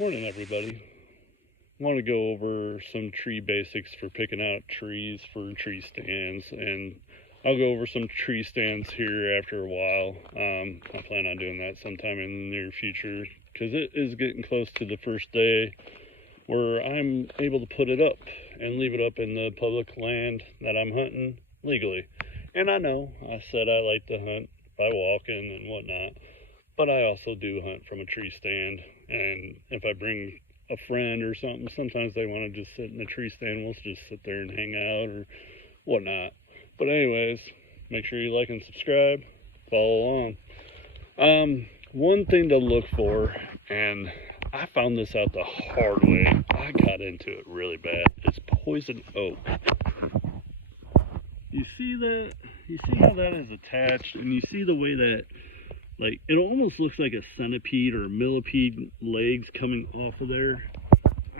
Morning, everybody. Want to go over some tree basics for picking out trees for tree stands, and I'll go over some tree stands here after a while. I plan on doing that sometime in the near future because it is getting close to the first day where I'm able to put it up and leave it up in the public land that I'm hunting legally. And I know I said I like to hunt by walking and whatnot, but I also do hunt from a tree stand. And if I bring a friend or something, sometimes they want to just sit in the tree stand. We'll just sit there and hang out or whatnot. But anyways, make sure you like and subscribe. Follow along. One thing to look for, and I found this out the hard way. I got into it really bad. It's poison oak. You see that? You see how that is attached, and you see the way that, like, it almost looks like a centipede or a millipede legs coming off of there.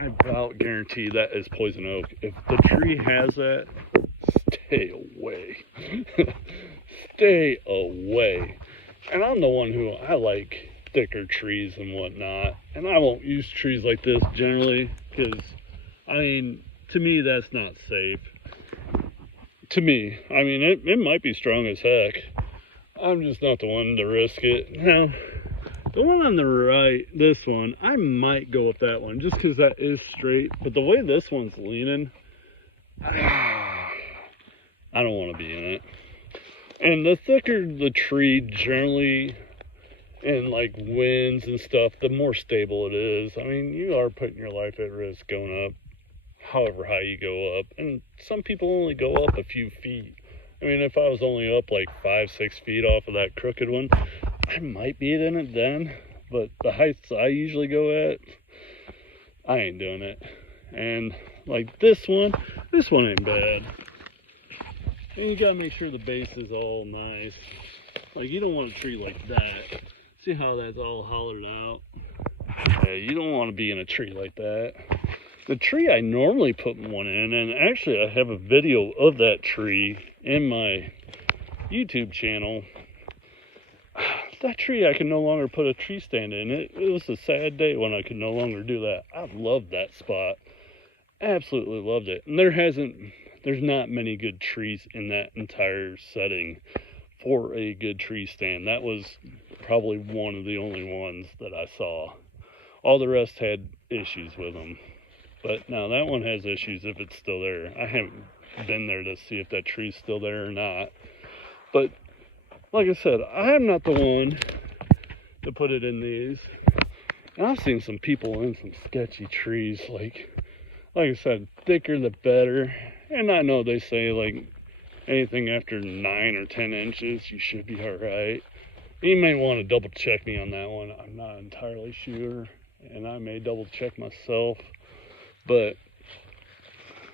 I about guarantee that is poison oak. If the tree has that, stay away. Stay away. And I'm the one who, I like thicker trees and whatnot, and I won't use trees like this generally because, I mean, to me that's not safe. To me, I mean, it might be strong as heck. I'm just not the one to risk it. Now, the one on the right, this one, I might go with that one just because that is straight. But the way this one's leaning, I don't want to be in it. And the thicker the tree generally, and like winds and stuff, the more stable it is. I mean, you are putting your life at risk going up however high you go up. And some people only go up a few feet. I mean, if I was only up like 5-6 feet off of that crooked one, I might be in it then. But the heights I usually go at, I ain't doing it. And like this one ain't bad. And you gotta make sure the base is all nice. Like, you don't want a tree like that. See how that's all hollowed out? Yeah, you don't want to be in a tree like that. The tree I normally put one in, and actually I have a video of that tree in my YouTube channel. That tree I can no longer put a tree stand in. It was a sad day when I could no longer do that. I loved that spot. Absolutely loved it. And there's not many good trees in that entire setting for a good tree stand. That was probably one of the only ones that I saw. All the rest had issues with them. But now that one has issues if it's still there. I haven't been there to see if that tree's still there or not. But like I said, I'm not the one to put it in these. And I've seen some people in some sketchy trees. Like I said, thicker the better. And I know they say like anything after 9 or 10 inches, you should be all right. You may want to double check me on that one. I'm not entirely sure. And I may double check myself. But,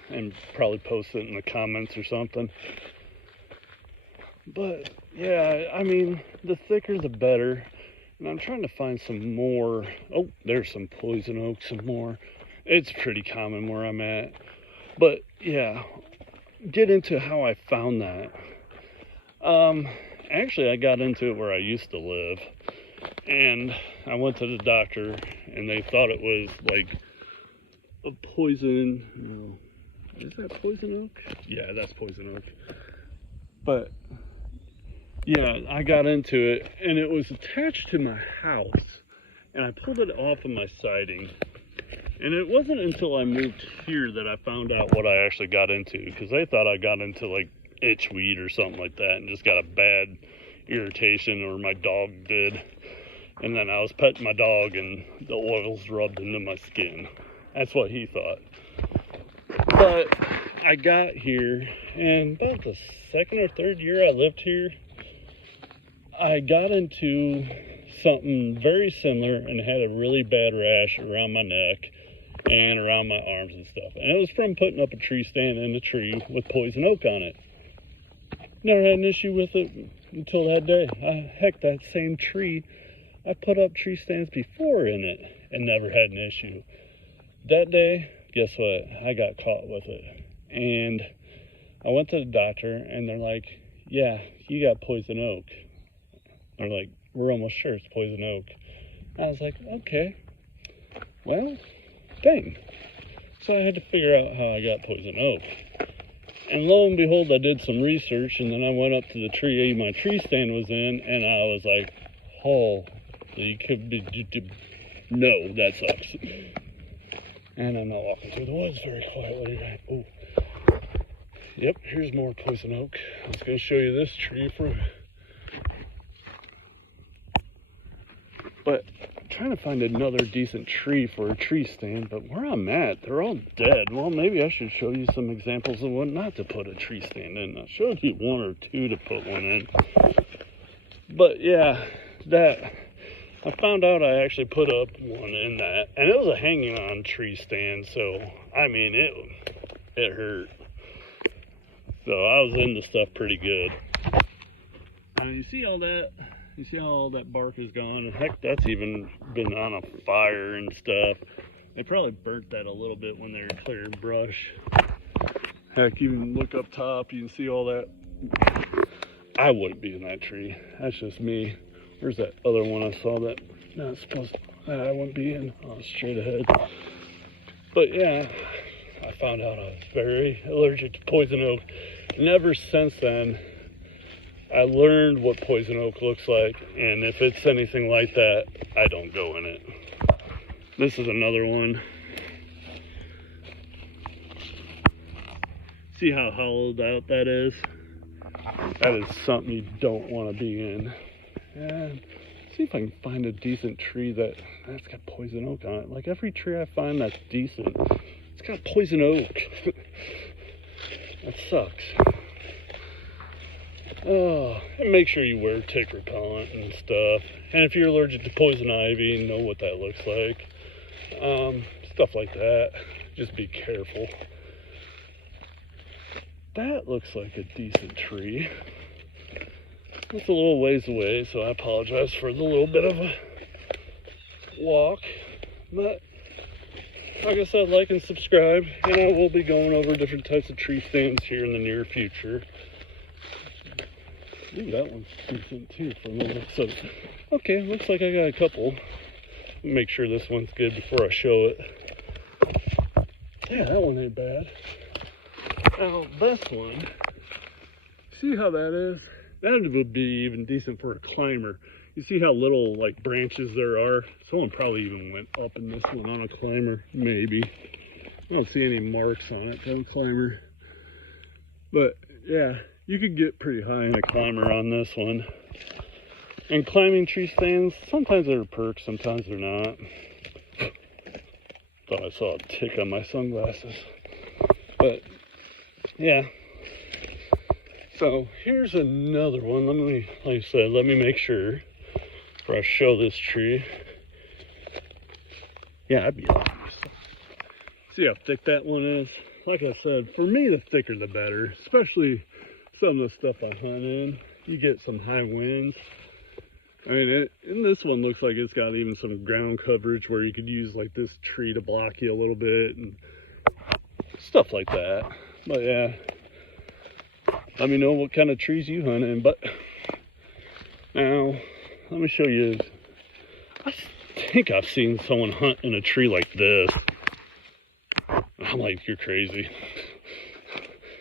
and probably post it in the comments or something. But yeah, I mean, the thicker the better. And I'm trying to find some more. Oh, there's some poison oak, some more. It's pretty common where I'm at. But yeah, get into how I found that. Actually, I got into it where I used to live. And I went to the doctor, and they thought it was like a poison. Is that poison oak? Yeah, that's poison oak. But yeah, I got into it, and it was attached to my house, and I pulled it off of my siding. And it wasn't until I moved here that I found out what I actually got into, because they thought I got into like itchweed or something like that and just got a bad irritation, or my dog did. And then I was petting my dog and the oils rubbed into my skin. That's what he thought. But I got here, and about the second or third year I lived here, I got into something very similar and had a really bad rash around my neck and around my arms and stuff. And it was from putting up a tree stand in a tree with poison oak on it. Never had an issue with it until that day. Heck, that same tree, I put up tree stands before in it and never had an issue. That day, guess what? I got caught with it. And I went to the doctor, and they're like, yeah, you got poison oak. They're like, we're almost sure it's poison oak. I was like, okay. Well, dang. So I had to figure out how I got poison oak. And lo and behold, I did some research, and then I went up to the tree my tree stand was in, and I was like, oh, you could be, no, that sucks. And I'm not walking through the woods very quietly. Oh, yep, here's more poison oak. I was going to show you this tree but I'm trying to find another decent tree for a tree stand, but where I'm at, they're all dead. Well, maybe I should show you some examples of what not to put a tree stand in. I showed you one or two to put one in. But yeah, I found out I actually put up one in that, and it was a hanging on tree stand, so I mean it hurt. So I was into stuff pretty good. Now you see all that? You see how all that bark is gone? And heck, that's even been on a fire and stuff. They probably burnt that a little bit when they were clearing brush. Heck, you can look up top, you can see all that. I wouldn't be in that tree. That's just me. Where's that other one I saw that not supposed to, I wouldn't be in? Oh, straight ahead. But yeah, I found out I was very allergic to poison oak. And ever since then, I learned what poison oak looks like, and if it's anything like that, I don't go in it. This is another one. See how hollowed out that is? That is something you don't want to be in. And see if I can find a decent tree that's got poison oak on it. Like every tree I find that's decent, it's got poison oak. That sucks. Oh, and make sure you wear tick repellent and stuff. And if you're allergic to poison ivy, know what that looks like. Stuff like that. Just be careful. That looks like a decent tree. It's a little ways away, so I apologize for the little bit of a walk. But like I said, like and subscribe, and I will be going over different types of tree stands here in the near future. Ooh, that one's decent too for a moment. So, okay, looks like I got a couple. Make sure this one's good before I show it. Yeah, that one ain't bad. Now, this one, see how that is? That would be even decent for a climber. You see how little like branches there are? Someone probably even went up in this one on a climber, maybe. I don't see any marks on it, no climber. But yeah, you could get pretty high in a climber on this one. And climbing tree stands, sometimes they're a perk, sometimes they're not. Thought I saw a tick on my sunglasses. But yeah. So here's another one. Like I said, let me make sure before I show this tree. Yeah, I'd be awesome. See how thick that one is? Like I said, for me, the thicker the better, especially some of the stuff I hunt in. You get some high winds. I mean, and this one looks like it's got even some ground coverage where you could use like this tree to block you a little bit and stuff like that. But yeah, let me know what kind of trees you hunt in. But now, let me show you. I think I've seen someone hunt in a tree like this. I'm like, you're crazy.